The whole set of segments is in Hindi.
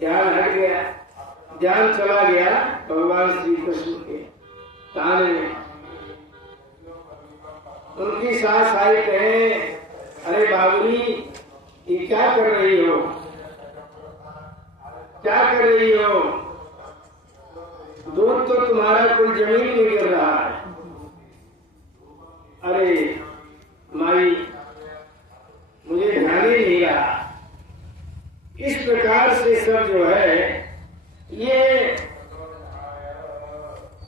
ध्यान हट गया, ध्यान चला गया भगवान श्री कृष्ण के कान में। उनकी सास आई कहे, अरे बाबूजी ये क्या कर रही हो, क्या कर रही हो? दूध तो तुम्हारा कोई जमीन में गिर रहा है। अरे माई मुझे ध्यान ही नहीं रहा। इस प्रकार से सब जो है ये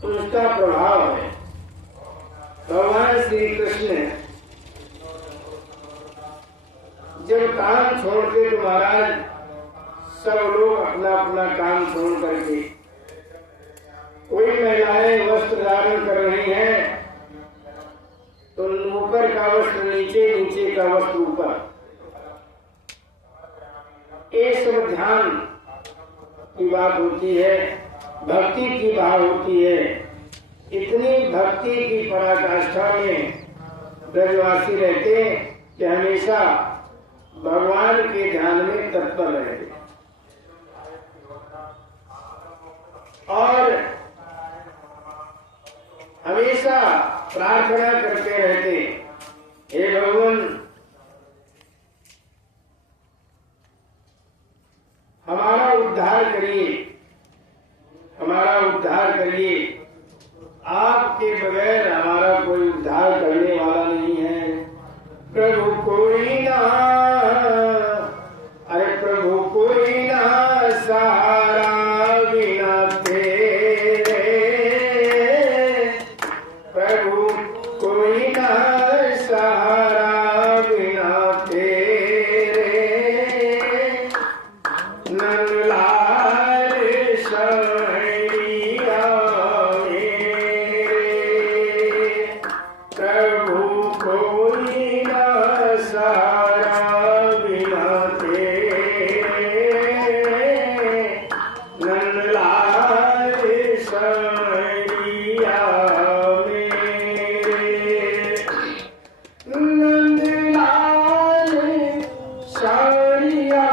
उसका प्रभाव है। भगवान श्री कृष्ण जब काम छोड़ के तो महाराज सब लोग अपना अपना काम छोड़ करके, कोई महिलाएं वस्त्र धारण कर रही हैं तो ऊपर का वस्त्र नीचे, नीचे का वस्त्र ऊपर। ये सब ध्यान की बात होती है, भक्ति की बात होती है। इतनी भक्ति की पराकाष्ठा में ब्रजवासी रहते कि हमेशा भगवान के ध्यान में तत्पर रहते और हमेशा प्रार्थना करते रहते, हे भगवान हमारा उद्धार करिए, हमारा उद्धार करिए। आपके बगैर हमारा कोई उद्धार करने वाला नहीं है। प्रभु कोई ना, अरे प्रभु कोई ना सहारा बिना तेरे, प्रभु कोई ना सहारा बिना तेरे, नंदलाल सैया मेरे, प्रभु कोई ना सहारा बिना तेरे, नंदलाल सैया मेरे, नंदलाल सैया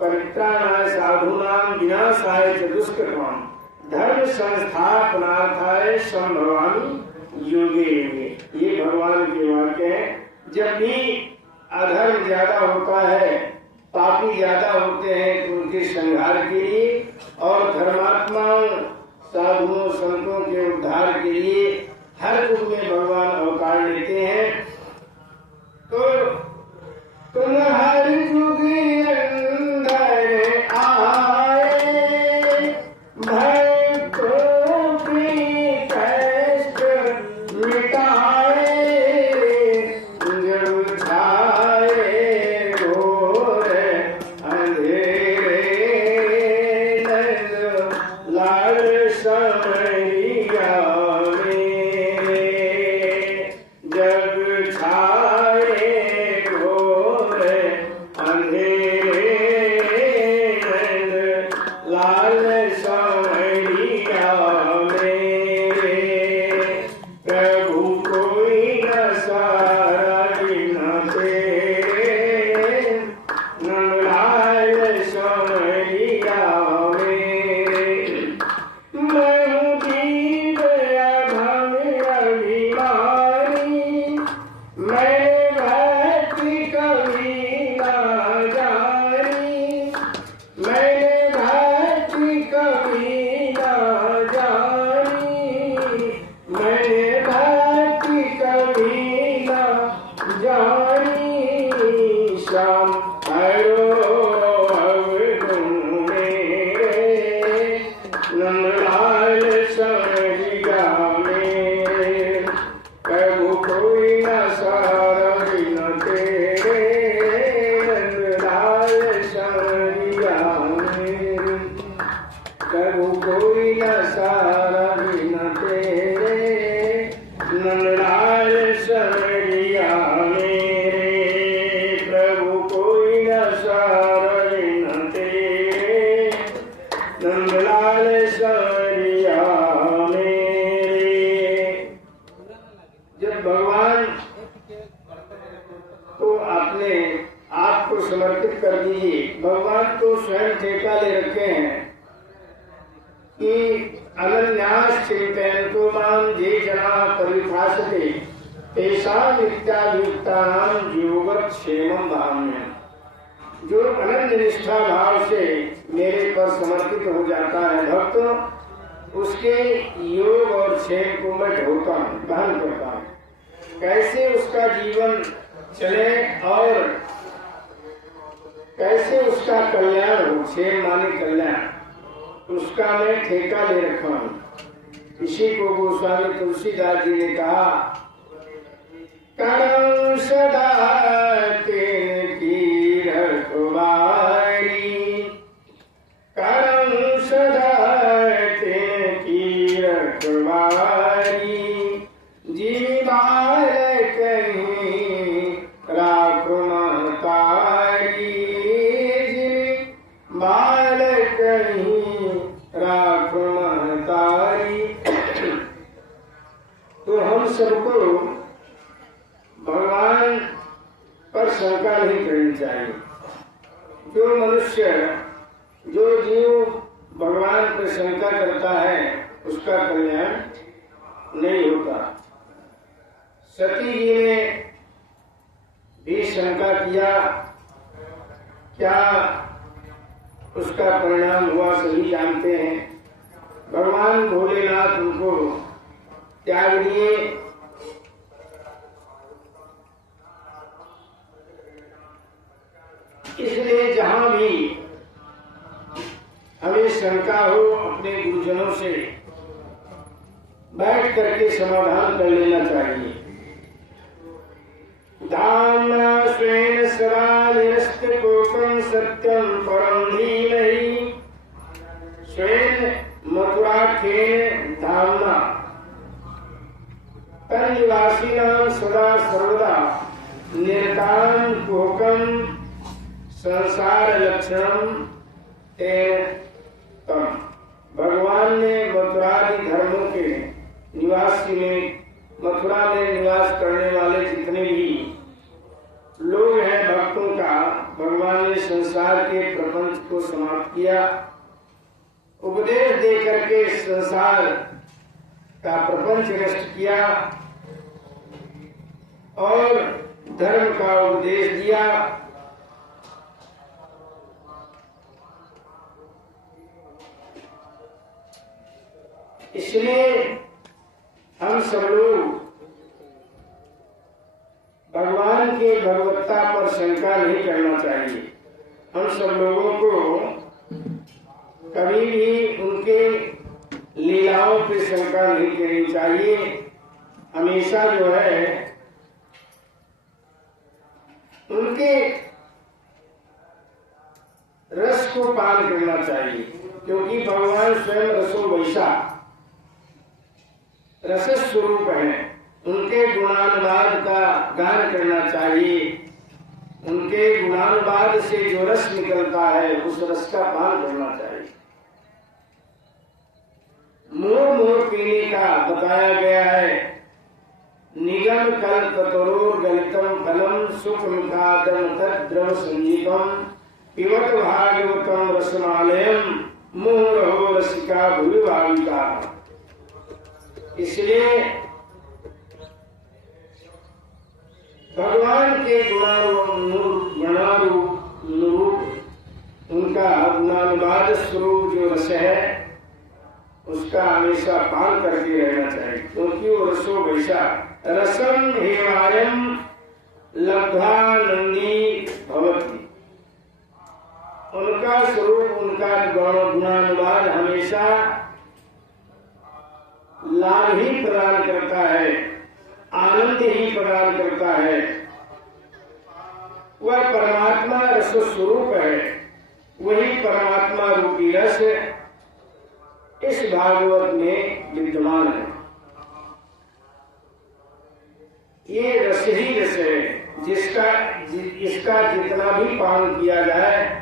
परित्राणाय साधूनां विनाशाय च दुष्कृताम् धर्म संस्थापनार्थाय संभवामि युगे युगे। ये भगवान के वाक्य है। जब भी अधर्म ज्यादा होता है, पापी ज्यादा होते हैं, तो उनके संहार के लिए और धर्मात्माओं साधुओं संतों के उद्धार के लिए हर युग में भगवान अवतार लेते हैं। तो तुम हर युग अंदर आए, भक्तों की कष्ट मिटाए, जब छाए घोर अंधेरे, लाल समरिया में, जब छाए घोर अंधेरे, लाल समरिया में, प्रभु कोई न सारा बिन तेरे, नंदलाल समरिया में, मैं जीव अधम अभिमानी, मैं भक्ति कभी न जानी, मैं भक्ति कभी न जानी, मैं भक्ति कभी न जानी, श्याम हरो अवगुण मेरे, नंदलाल समरिया में, प्रभु कोई न सारा बिन तेरे, नंदलाल समरिया में, प्रभु कोई न सारा बिन तेरे, नंदलाल समरिया में, प्रभु कोई न सारा बिन तेरे, नंदलाल समरिया में। जब भगवान को आपने आपको समर्पित कर दीजिए। भगवान तो स्वयं ठेका ले रखे हैं कि अनन्यास चिंतयन्तो मां जे जना परिभाषते तेषां नित्याभियुक्तानां योगक्षेमं भाम्यहम्। जो अनन्य निष्ठा भाव से मेरे पर समर्पित हो जाता है भक्त, उसके योग और क्षेम को मैं ढोता हूँ, बहन करता हूँ। कैसे उसका जीवन चले और कैसे उसका कल्याण हो, क्षेम माने कल्याण, उसका मैं ठेका ले रखा हूँ। इसी को गोस्वामी तुलसीदास जी ने कहा, करम सदा की रखवारी, करम सदा की रखवारी, जीवार कहीं राख महतारी, जीवार कहीं राख महतारी। तो हम सबको भगवान पर शंका नहीं करनी चाहिए। जो मनुष्य, जो जीव भगवान पर शंका करता है, उसका कल्याण नहीं होता। सती जी ने भी शंका किया, क्या उसका परिणाम हुआ सभी जानते हैं। भगवान भोलेनाथ उनको त्याग दिए। इसलिए जहां भी हमें शंका हो, अपने गुरुजनों से बैठ करके समाधान कर लेना चाहिए। धाम्ना स्वेन सदा निरस्त कोकं सत्यं परं धीमहि, स्वेन मथुराख्येन धाम्ना तन्निवासिनां सदा सर्वदा निरतां कोकं संसार लक्षणम तेन तम। भगवान ने मथुरादि धर्मों के निवासी में, मथुरा में निवास करने वाले जितने भी लोग हैं भक्तों का, भगवान ने संसार के प्रपंच को समाप्त किया। उपदेश दे करके संसार का प्रपंच नष्ट किया। और धर्म का उपदेश दिया। इसलिए हम सब लोग भगवान के भगवत्ता पर शंका नहीं करना चाहिए। हम सब लोगों को कभी भी उनके लीलाओं पे शंका नहीं करनी चाहिए। हमेशा जो है उनके रस को पान करना चाहिए, क्योंकि भगवान स्वयं रसो वैसा रस स्वरूप है। उनके गुणानुवाद का गान करना चाहिए। उनके गुणानुवाद से जो रस निकलता है उस रस का पान करना चाहिए। मोर मोर पीने का बताया गया है। निगम कल्पतरोर गलितम फलम सुख मुखादम तद्रव संजीवम पिबत भागवतम रसमालयम मोह रसिका भूमि भाविका। इसलिए भगवान के गुणानुरूप उनका गुणानुवाद स्वरूप जो रस है उसका हमेशा पान करके रहना चाहिए, क्योंकि वो रसो वैसा रसम हेवायम लब्धानंदी भवति। उनका स्वरूप उनका गुणानुवाद हमेशा लाभ ही प्रदान करता है, आनंद ही प्रदान करता है। वह परमात्मा रस स्वरूप है। वही परमात्मा रूपी रस इस भागवत में विद्यमान है। ये रस ही रस है, इसका जितना भी पान किया जाए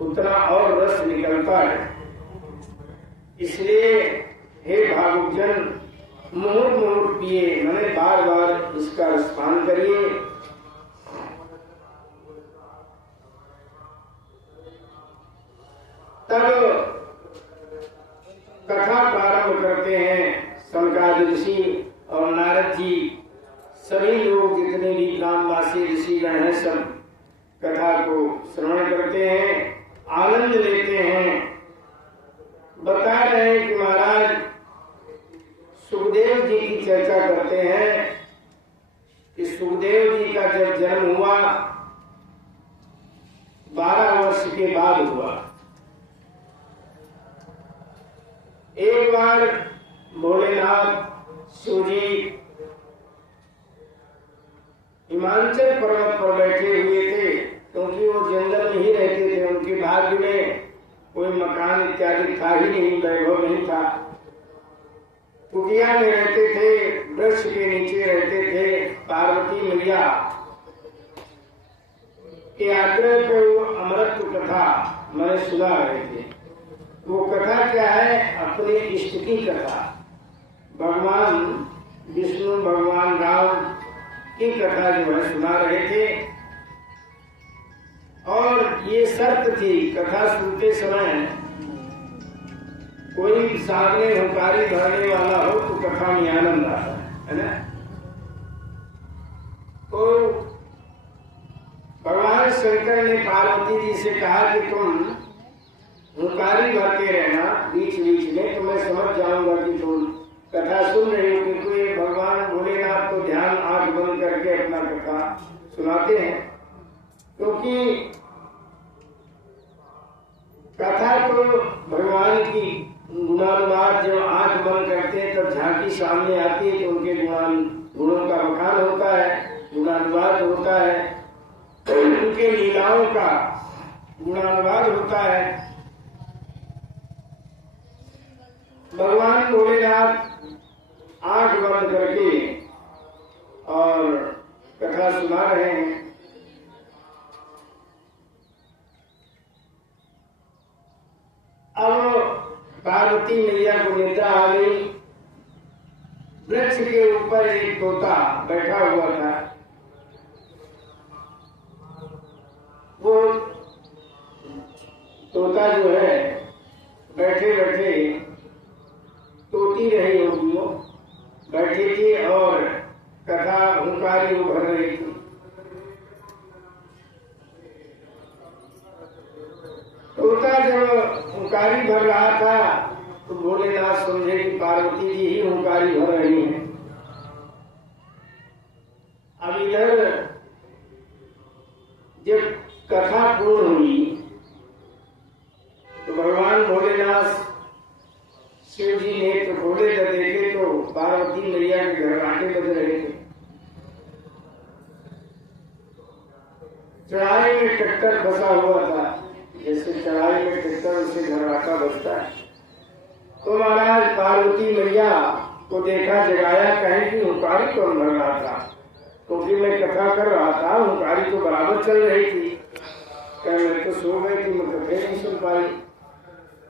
उतना और रस निकलता है। इसलिए हे भागवतजन मुहुर मुहुर पिए, मैंने बार बार इसका रसपान करिए। तब कथा प्रारंभ करते हैं। सनकादिक ऋषि और नारद जी सभी लोग जितने भी ग्रामवासी ऋषिगण हैं सब कथा को श्रवण करते हैं, आनंद लेते हैं। बता रहे हैं कि महाराज सुखदेव जी की चर्चा करते हैं कि सुखदेव जी का जब जन्म हुआ 12 वर्ष के बाद हुआ। एक बार भोलेनाथ शिव जी हिमाचल पर्वत पर बैठे हुए थे, क्योंकि वो जंगल में ही रहते थे। उनके भाग्य में कोई मकान इत्यादि था ही नहीं, वैभव नहीं था। कुटिया में रहते थे, वृक्ष के नीचे रहते थे। पार्वती मैया के आग्रह पर वो अमृत कथा मैंने सुना रहे थे। वो कथा क्या है? अपने इष्ट की कथा, भगवान विष्णु भगवान राम की कथा जो है सुना रहे थे। और ये शर्त थी, कथा सुनते समय कोई सामने हुंकारी भरने वाला हो तो कथा में आनंद आता है ना। तो भगवान शंकर ने पार्वती जी से कहा कि तुम हुंकारी भरते रहना बीच बीच में, तो मैं समझ जाऊंगा कि तुम कथा सुन रहे हो। क्योंकि भगवान भोलेनाथ तो ध्यान आंख बंद करके अपना कथा सुनाते हैं, क्योंकि कथा तो भगवान की गुणानुवाद जब आंख बंद करते हैं तब झांकी सामने आती है, तो उनके गुणों का बखान होता है, गुणानुवाद होता है, उनके लीलाओं का गुणानुवाद होता है। भगवान भोलेनाथ आंख बंद करके और कथा सुना रहे हैं। अब पार्वती मैया को निद्रा आ गई। वृक्ष के ऊपर एक तोता बैठा हुआ था। वो तोता जो है बैठे बैठे तोती रही होगी, वो बैठी थी और कथा हुंकारी उभर रही थी। तोता जब हुंकारी भर रहा था तो भोलेनाथ समझे कि पार्वती जी ही हुंकारी भर रही हैं। अब इधर जब कथा पूर्ण हुई तो भगवान भोलेनाथ शिव जी ने तो खोले जब देखे तो पार्वती मैया के घरघाटे बज रहे थे। चढ़ाई में ट्रैक्टर फंसा हुआ था, जैसे चढ़ाई में ट्रैक्टर से घरघाटा बजता है। तो महाराज पार्वती मैया को देखा, जगाया, कहीं की हुंकारी कौन भर रहा था, क्योंकि मैं कथा कर रहा था, हुंकारी तो बराबर चल रही थी। मैं तो सो गई थी, मैं कथे नहीं सुन पाई।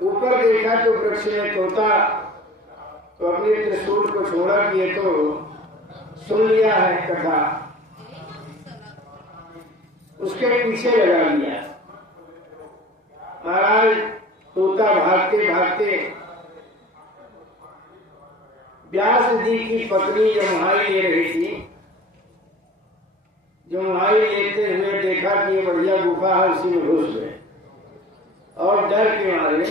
ऊपर देखा तो वृक्ष में तोता तो अपने त्रिशूल को छोड़ा किए तो सुन लिया है कथा, उसके पीछे लगा लिया। महाराज तोता भागते भागते व्यास जी की पत्नी जमुहाई ले रही थी। जमुहाई लेते हुए देखा कि ये बढ़िया गुफा है, उसी में घुस गए और डर के मारे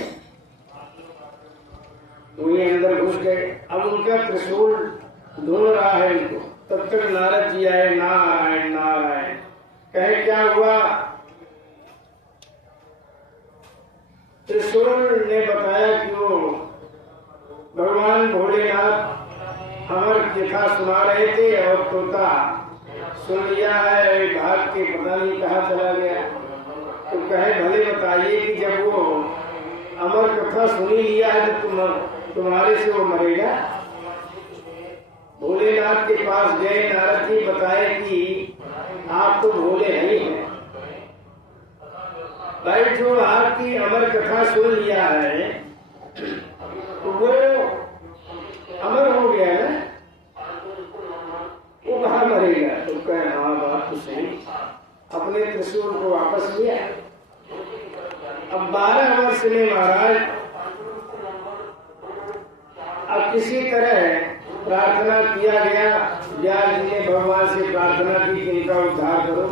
वही अंदर घुस गए। अब उनका त्रिशूल ढूंढ रहा है उनको, तब तक नारद जी आए, नारायण नारायण। कहे क्या हुआ? त्रिशूल ने बताया कि वो भगवान भोलेनाथ अमर कथा सुना रहे थे और तोता सुन लिया है, भाग के पता नहीं कहाँ चला गया। तो कहे भले बताइए कि जब वो अमर कथा सुनी लिया है तो तुम्हारे से वो मरेगा? भोलेनाथ के पास गए, नारद जी बताए कि आप तो भोले नहीं हैं भाई, जो आपकी अमर कथा सुन लिया है तो वो अमर हो गया ना, वो कहाँ मरेगा? तो कहे हाँ बात तो सही। अपने त्रिशूल को वापस लिया। अब 12 वर्ष में महाराज अब किसी तरह प्रार्थना किया गया। व्यास जी ने भगवान से प्रार्थना की कि इनका उद्धार करो।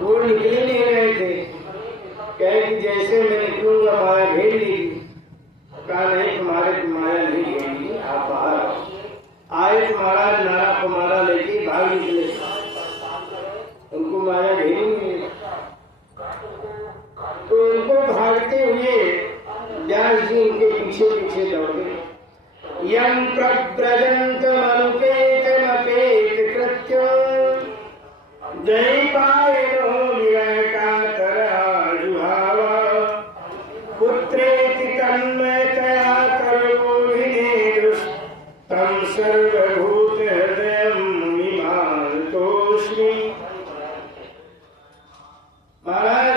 वो निकल ही नहीं रहे थे। कहे कि जैसे मैं निकलूंगा माया घेर लेगी। कहा नहीं, तुम्हारे माया नहीं घेरेगी, आप बाहर आओ। आए तो महाराज नारा कुमारा लेके भाग निकले, उनको माया घेरी नहीं। तो उनको भागते हुए व्यास जी उनके पीछे पीछे दौड़े। यं प्रव्रजन्तमनुपेतमपेत कृत्यं दैपायनो विवेकातरः जुहावा पुत्रेति तन्मयतया करोभिनेदुस् तं सर्वभूतहृदयं मुनिमानतोऽस्मि। महाराज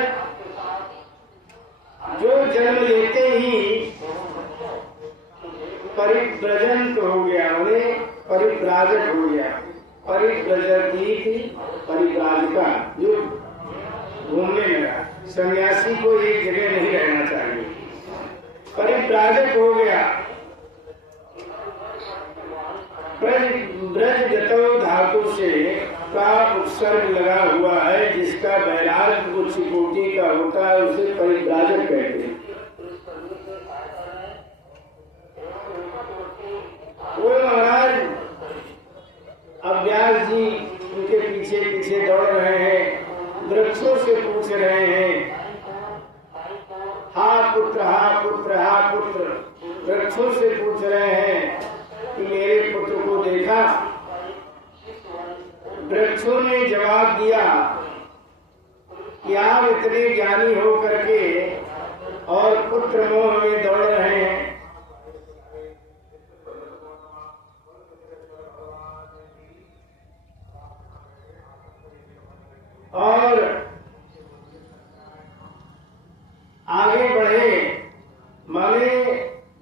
जो जन्म लेते ही परिव्रजन हो गया, उन्हें परिव्राजक हो गया। परिव्रजती थी परिव्राजिका, जो घूमने लगा। सन्यासी को एक जगह नहीं रहना चाहिए। परिव्राजक हो गया। ब्रजगतो धातु से का उपसर्ग लगा हुआ है, जिसका वैराग्य उच्च कोटि का होता है, उसे परिव्राजक कहते हैं। वो महाराज अब व्यास जी उनके पीछे पीछे दौड़ रहे हैं, वृक्षों से पूछ रहे हैं, हा पुत्र हा पुत्र हा पुत्र। वृक्षों से पूछ रहे हैं कि मेरे पुत्र को देखा? वृक्षों ने जवाब दिया कि आप इतने ज्ञानी हो करके और पुत्र मोह में दौड़ रहे हैं। और आगे बढ़े, माने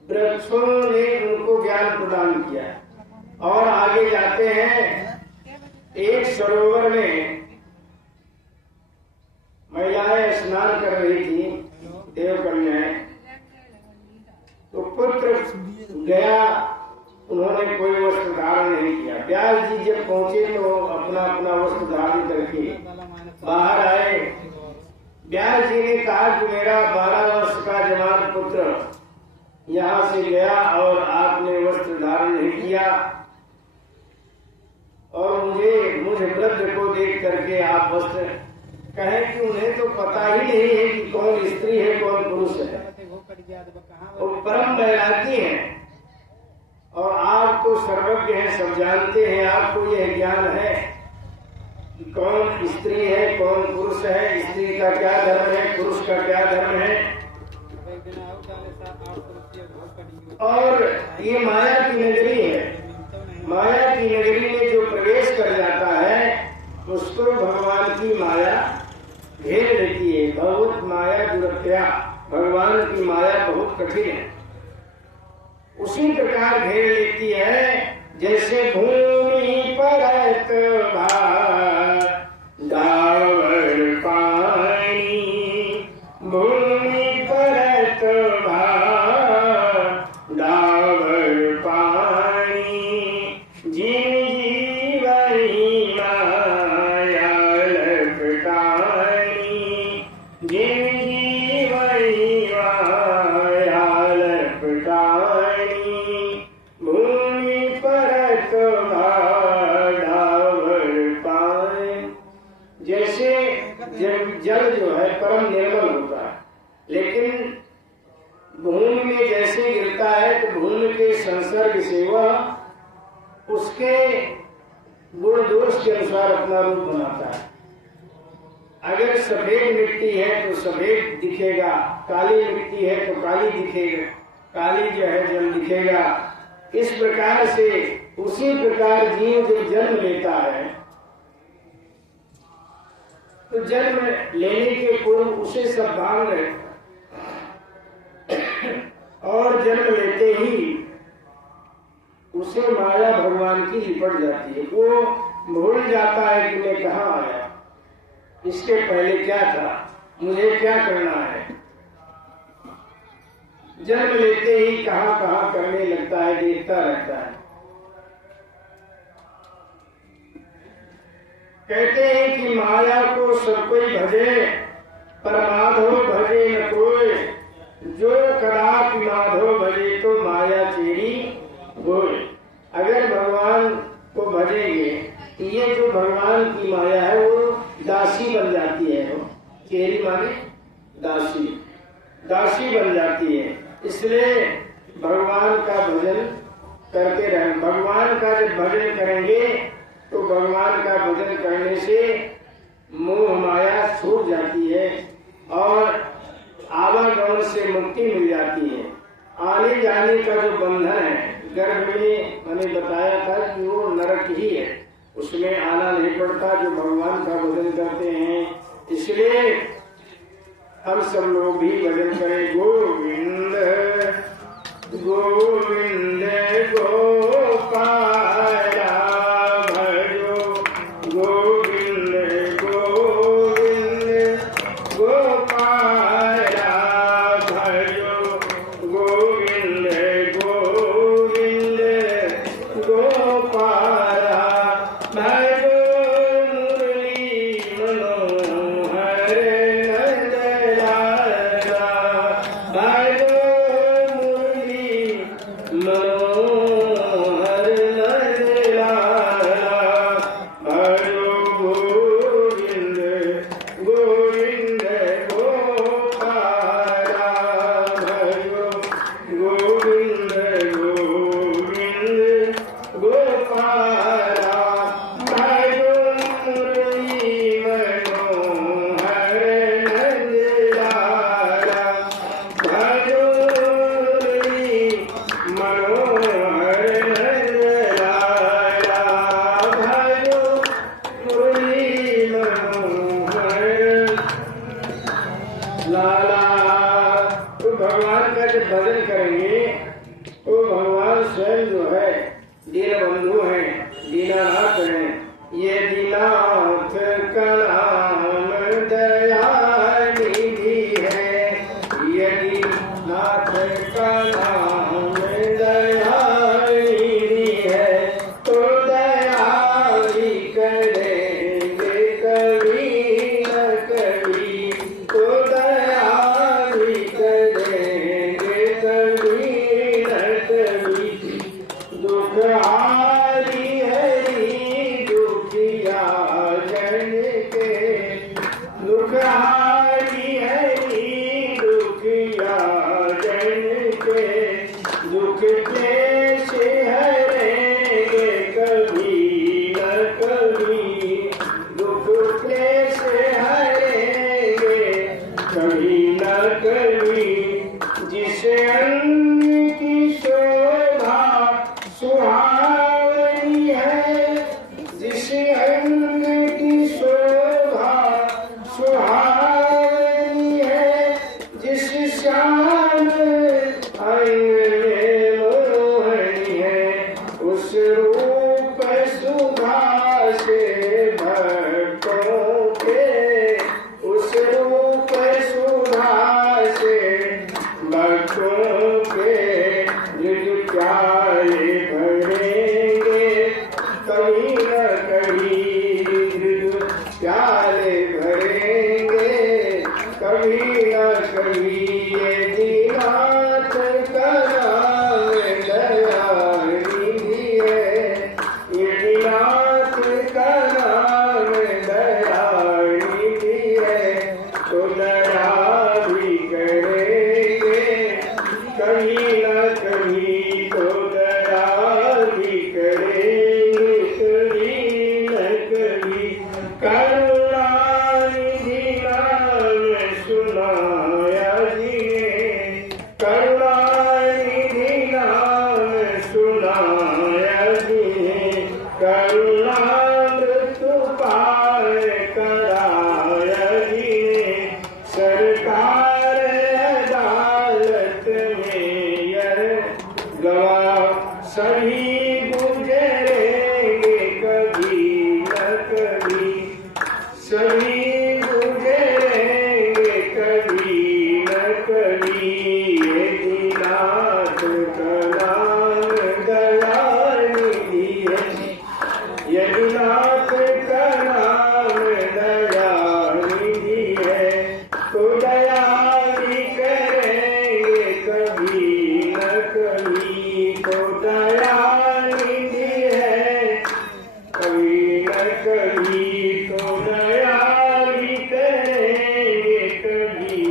वृक्षों ने उनको ज्ञान प्रदान किया। और आगे जाते हैं, एक सरोवर में महिलाएं स्नान कर रही थी, देवकन्याएं। तो पुत्र गया, उन्होंने कोई वस्त्र धारण नहीं किया, व्यास जी जब पहुंचे तो अपना अपना वस्त्र धारण करके बाहर आए। व्यास जी ने कहा कि मेरा 12 वर्ष का जवान पुत्र यहाँ से गया और आपने वस्त्र धारण नहीं किया, और मुझे वृद्ध को देख करके आप वस्त्र कहें कि उन्हें तो पता ही नहीं है कि कौन स्त्री है कौन पुरुष है, वो परम वैरागी हैं और आप तो सर्वज्ञ हैं, सब जानते हैं, आपको यह ज्ञान है कि कौन स्त्री है कौन पुरुष है, स्त्री का क्या धर्म है पुरुष का क्या धर्म है। और ये माया की नगरी है, माया की नगरी में जो प्रवेश कर जाता है उसको भगवान की माया घेर लेती है। बहुत माया दुरत्या, भगवान की माया बहुत कठिन है, उसी प्रकार घेर लेती है जैसे भूमि परत डावर पानी, भूमि परत डावर पानी, जीव जीवनी माया लपटानी, जीव जीवनी माया लपटानी, भूमि परत डावर पानी। जैसे जल जो है परम निर्मल होता है, लेकिन भूमि में जैसे गिरता है तो भूमि के संसर्ग से वह उसके गुण दोष के अनुसार अपना रूप बनाता है। अगर सफेद मिट्टी है तो सफेद दिखेगा, काली मिट्टी है तो काली दिखेगा, काली जो है जल दिखेगा। इस प्रकार से उसी प्रकार जीव जब जन्म लेता है तो जन्म लेने के पूर्व उसे सब भान रहता और जन्म लेते ही उसे माया भगवान की लिपट जाती है। वो भूल जाता है कि मैं कहाँ आया, इसके पहले क्या था, मुझे क्या करना है। जन्म लेते ही कहाँ कहाँ करने लगता है, देखता रहता है। कहते हैं कि माया को सब कोई भजे, पर माधो भजे न कोई, जो कदापि माधो भजे तो माया चेरी होय। अगर भगवान को भजेंगे तो ये जो भगवान की माया है वो दासी बन जाती है। वो चेरी माने दासी, दासी बन जाती है। इसलिए भगवान का भजन करते रहें। भगवान का जब भजन करेंगे तो भगवान का भजन करने से मोह माया छूट जाती है और आवागमन से मुक्ति मिल जाती है। आने जाने का जो बंधन है, गर्भ में मैंने बताया था कि वो नरक ही है, उसमें आना नहीं पड़ता जो भगवान का भजन करते हैं। इसलिए हम सब लोग भी भजन करें। गोविंद गोविंद गोपाला भजो, गोविंद गोविंद गोपाला भजो, गोविंद गोविंद गोपाला भजो, मुरली मनोहर नंदलाला भजो, मुरली मनोहर नंदलाला भजो, गोविंद गोविंद गोपाला भजो, गोविंद गोविंद गोपाला भजो, मुरली मनोहर नंदलाला भजो, मुरली मनोहर नंदलाला भजो, मुरली मनोहर लाला। तो भगवान का जब भजन करेंगे तो भगवान स्वयं जो है दीन बंधु हैं, दीन अमृत पार करायगी सरकार अदालत में यह गवाह सभी गुजरेंगे कभी न कभी सभी गुजरेंगे कभी न कभी ये दीनाथ का नाम दयानिधि है ये दीनाथ का नाम दयानिधि है तो दया भी करेंगे कभी न कभी तो दयानिधि है कभी न कभी तो दया भी करेंगे कभी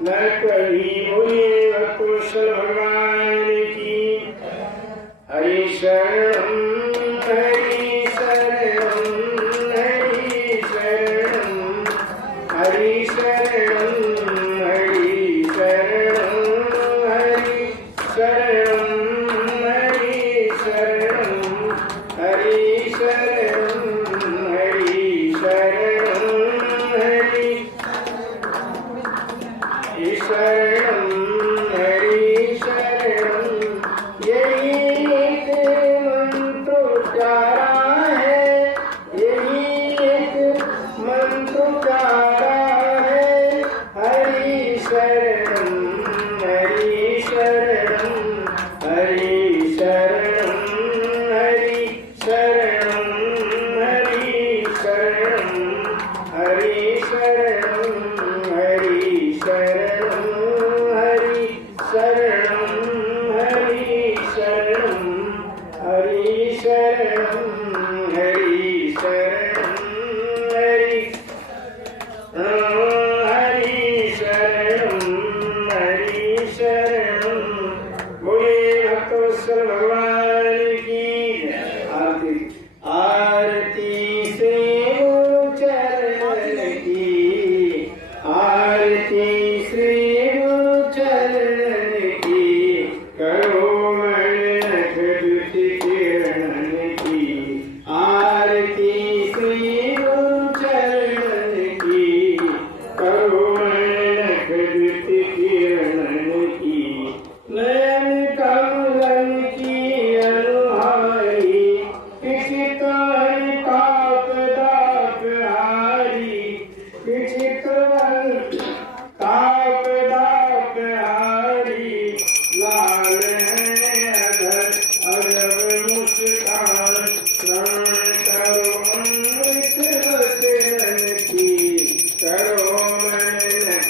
न कभी बोलिए भक्तवत्सल भगवान की हरि शरणम हरि शरणम हरि शरणम हरि शरणम हरि शरणम हरि शरणम हरि शरणम हरि शरणम हरि शरणम हरि शरणम हरि शरणम यही एक मंत्र प्यारा है यही एक मंत्र प्यारा है हरि शरणम हरि शरणम हरि शरणम हरि शरणम हरि शरणम हरि शरणम हरि शरणम हरि शरणम हरि शरणम हरि शरणम हरि शरणम हरि हरि शरणम हरि शरणम बोले भक्तवत्सल भगवान की आरती आरती से चरण की आरती श्री चरण की करो मन घृति किरण की आरती श्री चरण की करो मन घृति किरण की नयन कमलन की अनुहारी किसी ताप दाप हारी किसी ताप दाप हारी लाल है अधर अरब मुस्कान श्रवण करो अमृत वचन की करो मन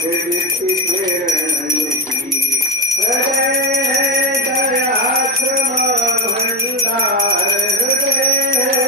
घृत किरण की हृदय है दया क्षमा भंडार हृदय है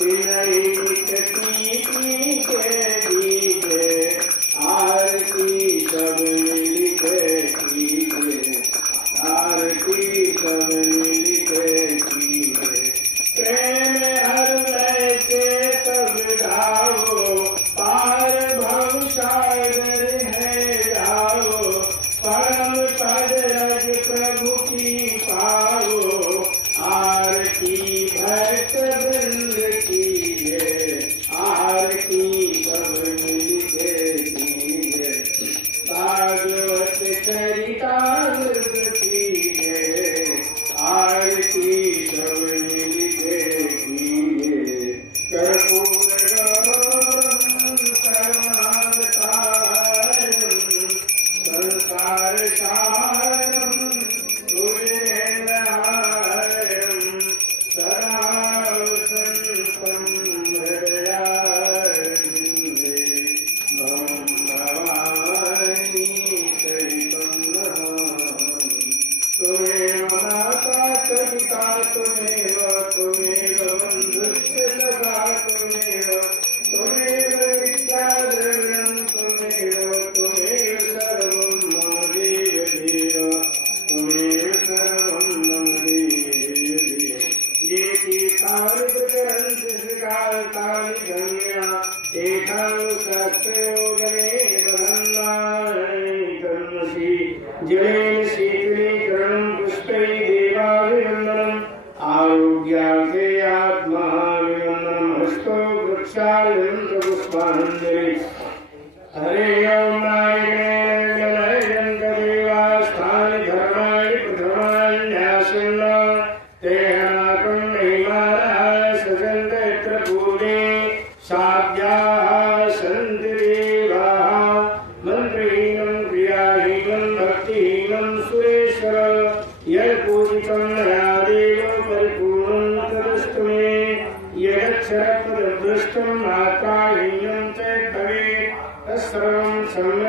विनयित की के दीजे आरती सब मिल के कीजे आरती सब मिल के कीजे प्रेम हर से सब गाओ पार भव सागर है जाओ परम पद रज प्रभु की पाओ आरती भक्त वृंद की है आरती सब मिल के कीजे भागवत चरितामृत की है आरती सब मिल के कीजे कर्पूर संसार सारम सदा संतम भवानी सहितम तुम्हें माता कविता तुम्हें बंधुश्च सखा तुम्हें विद्या द्रव्यम तुम्हें सर्वं मम देव देव तुम्हें सर्वं मम देव देव ये तीर्थानि प्रचरन्ति श्रीकालकानि गम्या एकां शास्त्रयोगने बन्धानि कर्मसि जलेन शीतलीकरणं पुष्पैः देवाभिवन्दनम् आरोग्यार्थे आत्माभिवन्दनम् हस्तो वृक्षालयं पुष्पाञ्जलि हरे ओम नारायण धर्माणि प्रथमान्यासन्न तेहनाकं महिमानः सजन्त पूरे साध्याः सन्ति देवाः मन्त्रहीनं क्रियाहीनं भक्तिहीनं सुरेश्वर यत्पूजितं मया देव परिपूर्णं तदस्तु मे यदक्षरपदभ्रष्टं मात्राहीनं च भवेत् तत्सर्वं सम्यक्